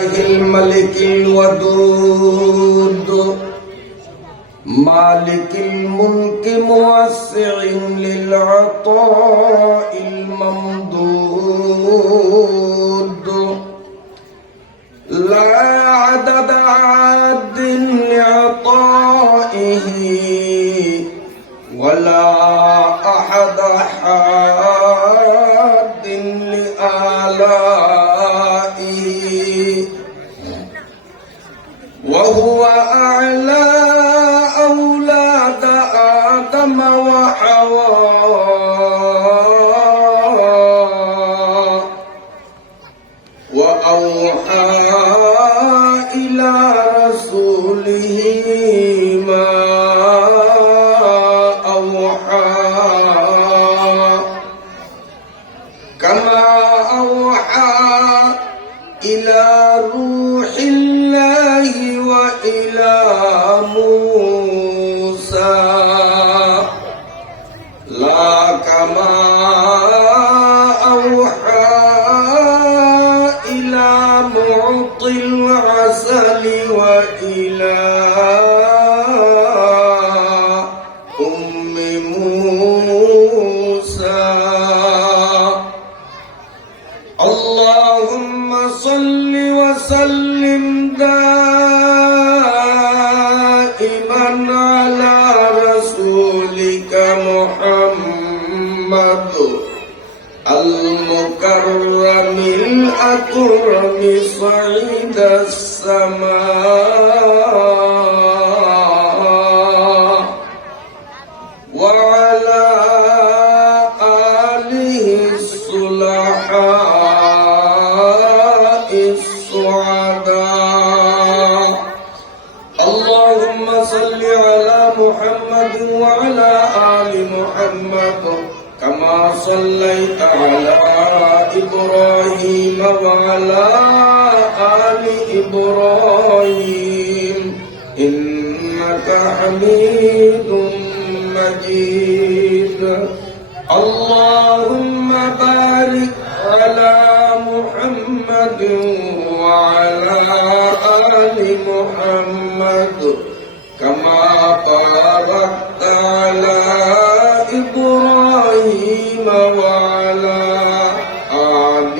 الملك الودود مالك الملك موسع للعطاء الممدود لا عدد عاد لعطائه ولا أحد حاد لآلائه وهو أعلى أولاد آدم وحواء وأوحى إلى رسوله ما أوحى كما أوحى إلى روح الله وإلى موسى لا كما أوحى إلى معطي العسل وإلى أم موسى اللهم صل وسلم دائما على رسولك محمد المكرم الأكرم صعيد السماء وعلى آله الصلحاء السعداء اللهم صل على محمد وعلى آل محمد كما صليت على إبراهيم وعلى آل إبراهيم إنك حميد مجيد اللهم بارك على محمد وعلى آل محمد كما باركت على إبراهيم وعلى آل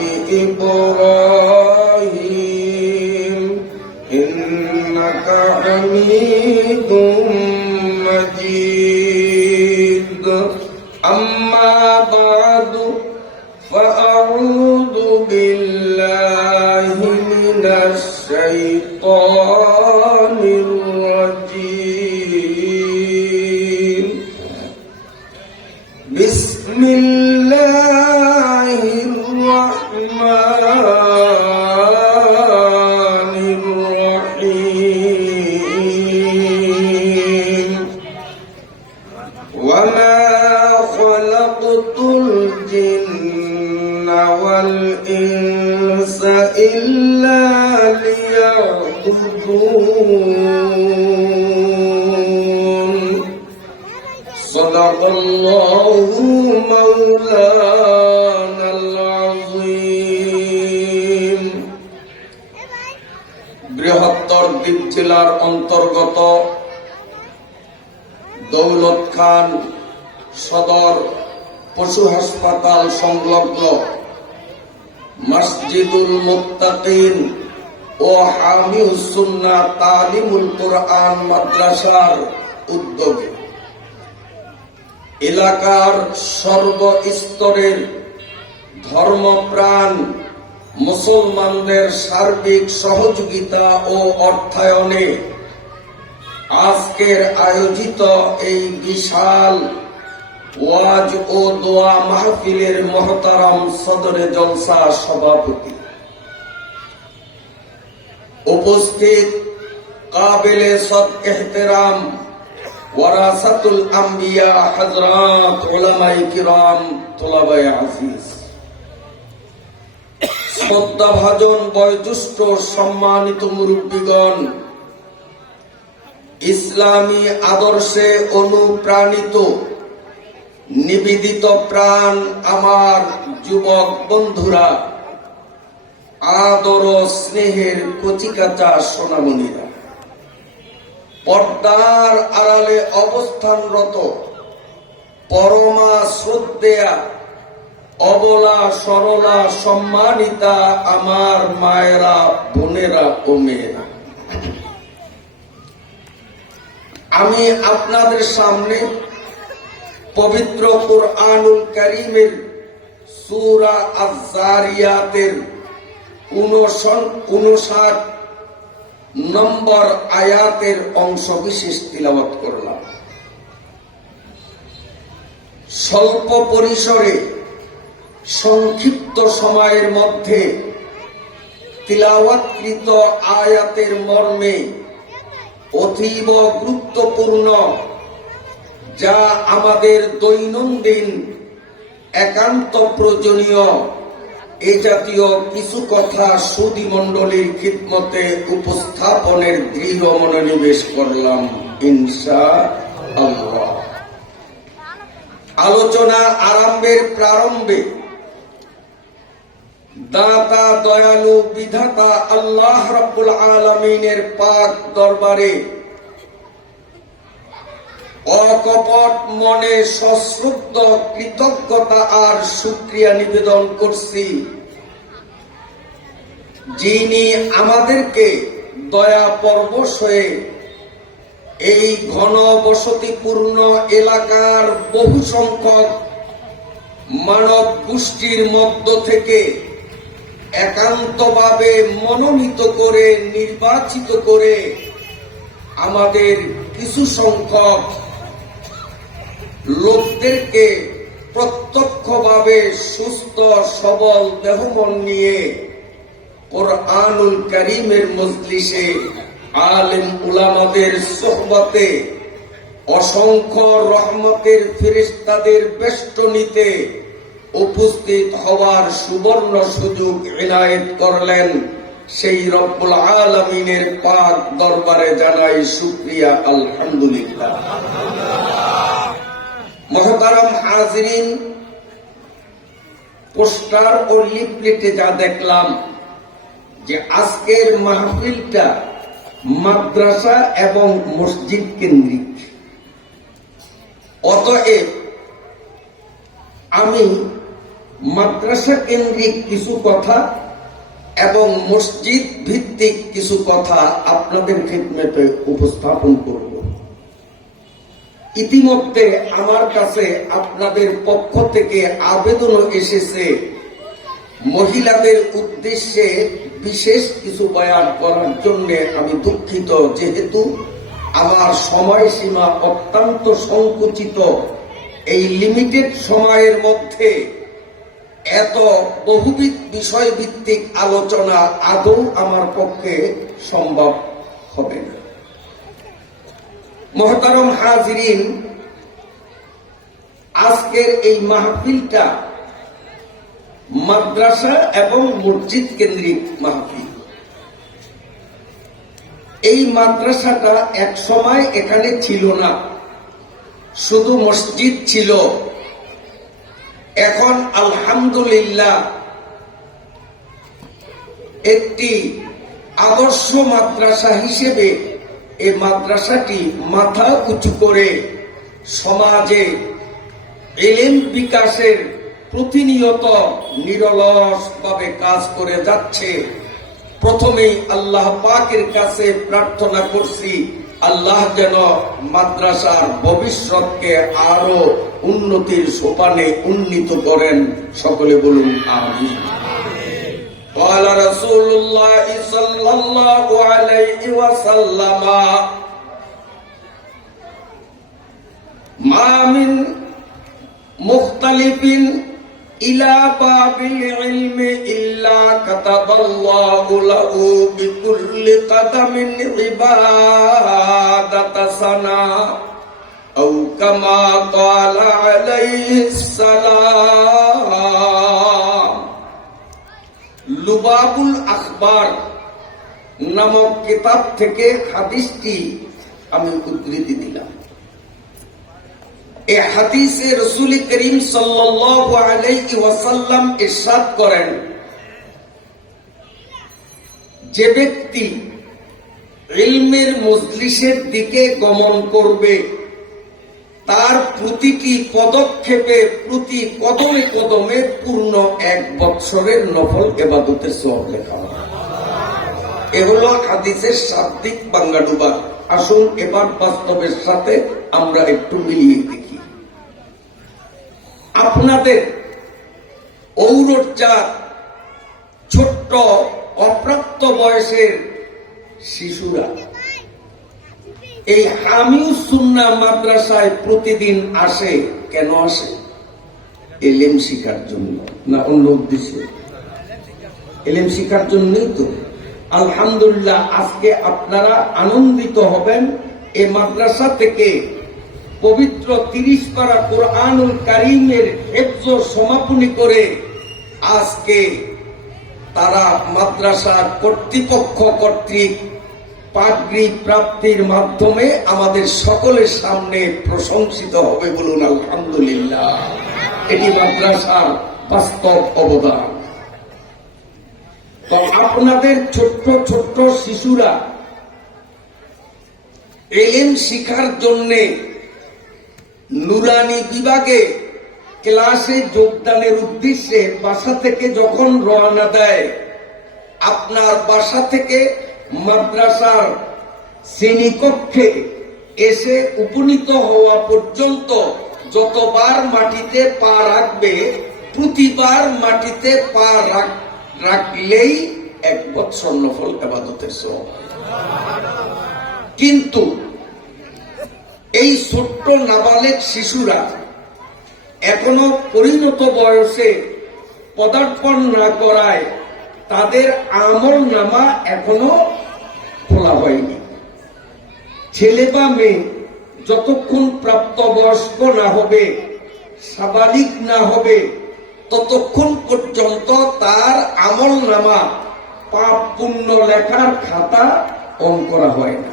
إبراهيم إنك حميد مجيد أما بعد فأعوذ بالله من الشيطان الرجيم بسم الله الرحمن الرحيم وما خلقت الجن والإنس إلا ليعبدون صدق الله مولانا العظيم বৃহত্তর দ্বীপ জেলার অন্তর্গত দৌলত খান সদর পশু হাসপাতাল সংলগ্ন মসজিদুল মুত্তাকিন ও হামিউস সুন্নাহ তালিমুল কোরআন মাদ্রাসার উদ্যোগে এলাকার সর্বস্তরের ধর্মপ্রাণ মুসলমানদের সার্বিক সহযোগিতা ও অর্থায়নে আজকের আয়োজিত এই বিশাল ওয়াজ ও দোয়া মাহফিলের মহতারাম সদরে জলসা সভাপতি উপস্থিত কাবিলে সদ এহতেরাম ওয়ারাসাতুল আম্বিয়া হযরত উলামায়ে কিরাম তোলাবায়ে আজিজ শ্রদ্ধাভাজন বয়োজ্যেষ্ঠ সম্মানিত মুরব্বীগণ ইসলামী আদর্শে অনুপ্রাণিত নিবেদিত প্রাণ আমার যুবক বন্ধুরা আদর ও স্নেহের কচিকাঁচা সোনামণিরা, পর্দার আড়ালে অবস্থানরত পরমা শ্রদ্ধেয়া অবলা সরলা সম্মানিতা আমার মায়েরা, বোনেরা ও মেয়েরা, আমি আপনাদের সামনে পবিত্র কুরআনুল কারীমের সূরা আয-যারিয়াতের 59 নম্বর আয়াতের অংশ বিশেষ তিলাওয়াত করলাম। স্বল্প পরিসরে সংক্ষিপ্ত সময়ের মধ্যে তিলাওয়াতকৃত আয়াতের মর্মে অতীব গুরুত্বপূর্ণ, যা আমাদের দৈনন্দিন একান্ত প্রয়োজনীয় এ জাতীয় কিছু কথা সুধী মণ্ডলীর খিদমতে উপস্থাপনের দৃঢ় মনোনিবেশ করলাম ইনশাআল্লাহ। আলোচনা আরম্ভের প্রারম্ভে দাতা দয়ালু বিধাতা আল্লাহ রাব্বুল আলামিনের পাক দরবারে অকপট মনে সশ্রদ্ধ কৃতজ্ঞতা আর শুকরিয়া নিবেদন করছি, যিনি আমাদেরকে দয়া পরবশ হয়ে এই ঘন বসতিপূর্ণ এলাকার বহু সংখ্যক মানব গোষ্ঠীর মধ্য থেকে একান্তভাবে মনোনীত করে নির্বাচিত করে আমাদের কিছু সংখ্যক লোকদেরকে প্রত্যক্ষভাবে সুস্থ সবল দেহমন নিয়ে কুরআনুল কারীমের মজলিসে আলেম উলামাদের সোহবতে অসংখ্য রহমতের ফেরেশতাদের বেষ্টনীতে উপস্থিত হওয়ার সুবর্ণ সুযোগ ইনায়েত করলেন, সেই রব্বুল আলামিনের পাক দরবারে জানাই শুকরিয়া, আলহামদুলিল্লাহ। মুহতারাম হাজিরিন, পোস্টার ও লিফলেটে যা দেখলাম যে আজকের মাহফিলটা মাদ্রাসা এবং মসজিদ কেন্দ্রিক, অতএব আমি মাদ্রাসা কেন্দ্রিক কিছু কথা এবং মসজিদ ভিত্তিক কিছু কথা আপনাদের খিদমতে উপস্থাপন করব। ইতিমধ্যে আমার কাছে আপনাদের পক্ষ থেকে আবেদনও এসেছে মহিলাদের উদ্দেশ্যে বিশেষ কিছু বয়ান করার জন্য। আমি দুঃখিত, যেহেতু আমার সময়সীমা অত্যন্ত সংকুচিত, এই লিমিটেড সময়ের মধ্যে এত বহুবিধ বিষয়ভিত্তিক আলোচনা আদৌ আমার পক্ষে সম্ভব হবে না। মুহতারাম হাজিরিন, আজকের এই মাহফিলটা মাদ্রাসা এবং মসজিদ কেন্দ্রিক মাহফিল। এই মাদ্রাসাটা এক সময় এখানে ছিল না, শুধু মসজিদ ছিল। এখন আলহামদুলিল্লাহ একটি আদর্শ মাদ্রাসা হিসেবে এই মাদ্রাসাটি মাথা উঁচু করে সমাজে ইলম বিকাশের প্রতিনিয়ত নিরলসভাবে কাজ করে যাচ্ছে। প্রথমেই আল্লাহ পাকের কাছে প্রার্থনা করছি, আল্লাহ যেন মাদ্রাসার ভবিষ্যৎকে আরো উন্নতির সোপানে উন্নীত করেন। সকলে বলুন আমিন। قال رسول الله صلى الله عليه وسلم ما من مختلف إلى باب العلم إلا كتب الله له بكل قدم عبادة سنة أو كما قال عليه السلام। লুবাবুল আখবার নামক কিতাব থেকে হাদিসটি আমি উদ্ধৃতি দিলাম। এই হাদিসে রাসূল করিম সাল্লাল্লাহু আলাইহি ওয়াসাল্লাম ইরশাদ করেন, যে ব্যক্তি ইলমের মজলিসের দিকে গমন করবে, তার প্রতিটি পদক্ষেপে প্রতি কদমে কদমে পূর্ণ 1 বৎসরের নফল ইবাদতের সওয়াব লেখা হবে। এ হলো হাদিসের শাব্দিক বাঙ্গাডুবা। আসুন এবার বাস্তবের সাথে আমরা একটু মিলিয়ে দেখি। আপনাদের ঔরজাত ছোট্ট অপ্রাপ্ত বয়সের শিশুরা এই হামিউস সুন্নাহ মাদ্রাসায় প্রতিদিন আসে। কেন আসে? ইলম শিখার জন্য, না অন্য উদ্দেশ্যে? ইলম শিখার জন্যই তো। আলহামদুলিল্লাহ, আজকে আপনারা আনন্দিত হবেন। এই মাদ্রাসা থেকে পবিত্র 30 পারা কোরআনুল কারীমের হিফজ সমাপনী করে আজকে তারা মাদ্রাসা কর্তৃপক্ষ কর্তৃক পাগড়ি প্রাপ্তির মাধ্যমে আমাদের সকলের সামনে প্রশংসিত হবে। বলুন আলহামদুলিল্লাহ। এটি মাদ্রাসার বাস্তব অবদান। তো আপনাদের ছোট্ট ছোট্ট শিশুরা ইলম শিখার জন্য নুরানি বিভাগে ক্লাসে যোগদানের উদ্দেশ্যে বাসা থেকে যখন রওনা দেয়, আপনার বাসা থেকে মাদ্রাসার শ্রেণীকক্ষে এসে উপনীত হওয়া পর্যন্ত যতবার মাটিতে পা রাখবে, প্রতিবার মাটিতে পা রাখলেই 1 বৎসর নফল ইবাদতের সওয়াব। কিন্তু এই ছোট্ট নাবালেগ শিশুরা এখনো পরিণত বয়সে পদার্পণ না করায় তাদের আমল নামা এখনো খোলা হয়নি। ছেলে বা মেয়ে যতক্ষণ প্রাপ্তবয়স্ক না হবে, সাবালিক না হবে, ততক্ষণ পর্যন্ত তার আমল নামা পাপ পুণ্য লেখার খাতা অন করা হয় না।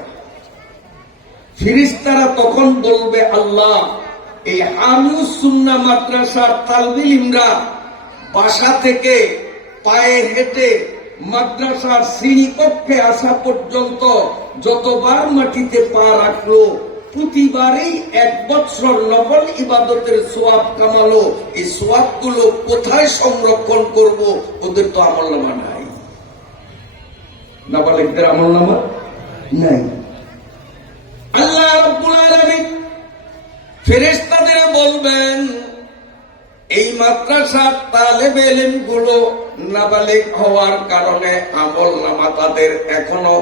ফেরেশতারা তখন বলবে, আল্লাহ, এই হামিউস সুন্নাহ মাদ্রাসার তালবে ইলমরা বাসা থেকে পায়ে হেঁটে মাদ্রাসার শ্রেণীকক্ষে আসা পর্যন্ত যতবার মাটিতে পা রাখলো, প্রতিবারই 1 বৎসর নফল ইবাদতের সওয়াব কামালো। এই সওয়াবগুলো কোথায় সংরক্ষণ করব? ওদের তো আমলনামা নাই, নাবালিগদের আমলনামা নাই। আল্লাহ রাব্বুল আলামিন ফেরেশতাদের বলবেন, এই মাদ্রাসার তালেবে ইলম গুলো নাবালিগ হওয়ার কারণে আমলনামা তাদের এখনো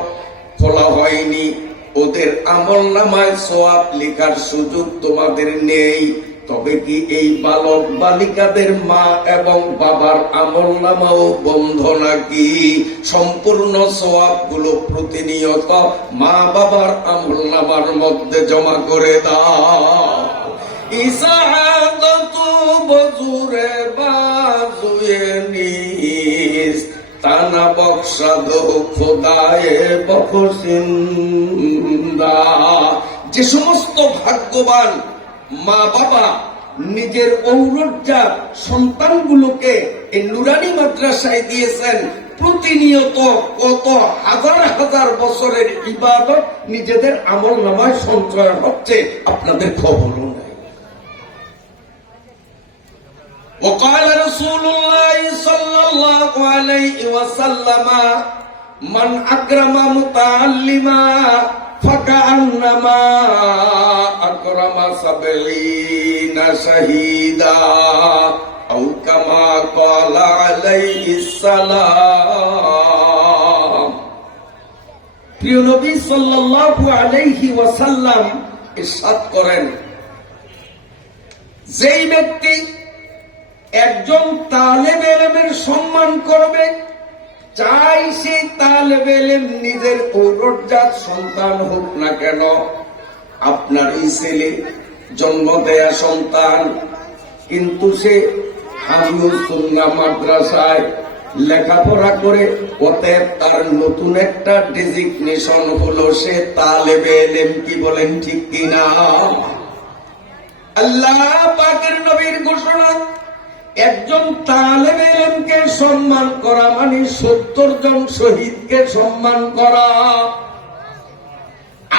খোলা হয়নি, ওদের আমলনামায় সওয়াব লেখার সুযোগ তোমাদের নেই। তবে কি এই বালক বালিকাদের মা এবং বাবার আমলনামাও বন্ধ নাকি? সম্পূর্ণ সওয়াবগুলো প্রতিনিয়ত মা বাবার আমলনামার মধ্যে জমা করে দাও। ইসাআদাতু বজুরে বাজুয়ে নিস তানা বখশা দো খোদায়ে বখশিন্দা। যে সমস্ত ভাগ্যবান মা বাবা নিজের ঔরজাত সন্তানগুলোকে এই নুরানি মাদ্রাসায় দিয়েছেন, প্রতিনিয়ত কত হাজার হাজার বছরের ইবাদত নিজেদের আমলনামায় সঞ্চয় হচ্ছে, আপনাদের খবরও নাই। وقال رسول الله صلى الله عليه وسلم من أكرم متعلما فكأنما أكرم 70 شهيدا أو كما قال عليه السلام। প্রিয় নবী সাল্লাল্লাহু আলাইহি ওয়াসাল্লাম ইরশাদ করেন, যেই ব্যক্তি একজন তালেবে ইলমের সম্মান করবে, চাই সেই তালেবে ইলম নিজের ঔরজাত সন্তান হোক না কেন, আপনার এই ছেলে জন্ম দেয়া সন্তান, কিন্তু সে হামিউস সুন্নাহ মাদ্রাসায় লেখাপড়া করে, অতএব তার নতুন একটা ডেজিগনেশন হলো সে তালেবে ইলম। কি বলেন, ঠিক কিনা? আল্লাহ পাকের নবীর ঘোষণা, একজন তালেবে ইলমকে সম্মান করা মানে 70 জন শহীদকে সম্মান করা।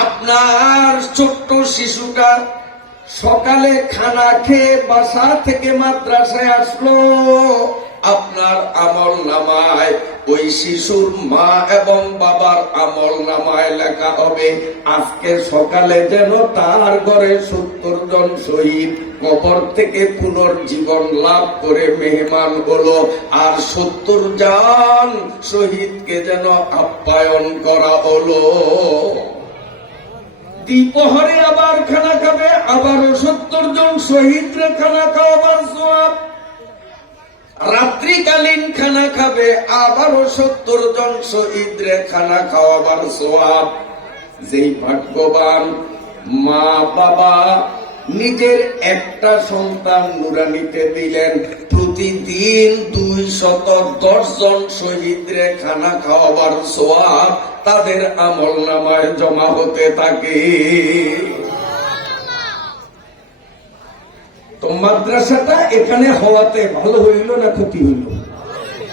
আপনার ছোট্ট শিশুটা সকালে খানা খেয়ে বাসা থেকে মাদ্রাসায় আসলো, আপনার আমল নামায় ওই শিশুর মা এবং বাবার আমল নামায় লেখা হবে আজকে সকালে যেন তার ঘরে 70 জন শহীদ কবর থেকে পুনর্জীবন লাভ করে মেহমান হলো, আর 70 জন শহীদকে যেন আপ্যায়ন করা হলো। দ্বিপহরে আবার খানা খাবে, আবারও 70 জন শহীদরে খানা খাওয়াবার সওয়াব। রাত্রিকালীন খানা খাবে, আবারও 70 জন শহীদরে খানা খাওয়াবার সওয়াব। যেই ভাগ্যবান মা বাবা নিজের একটা সন্তান নুরানিতে দিলেন, প্রতিদিন 210 জন শহীদরে খানা খাওয়াবার সওয়াব তাদের আমল নামায় জমা হতে থাকে। তো মাদ্রাসাটা এখানে হওয়াতে ভালো হইল না ক্ষতি হইল?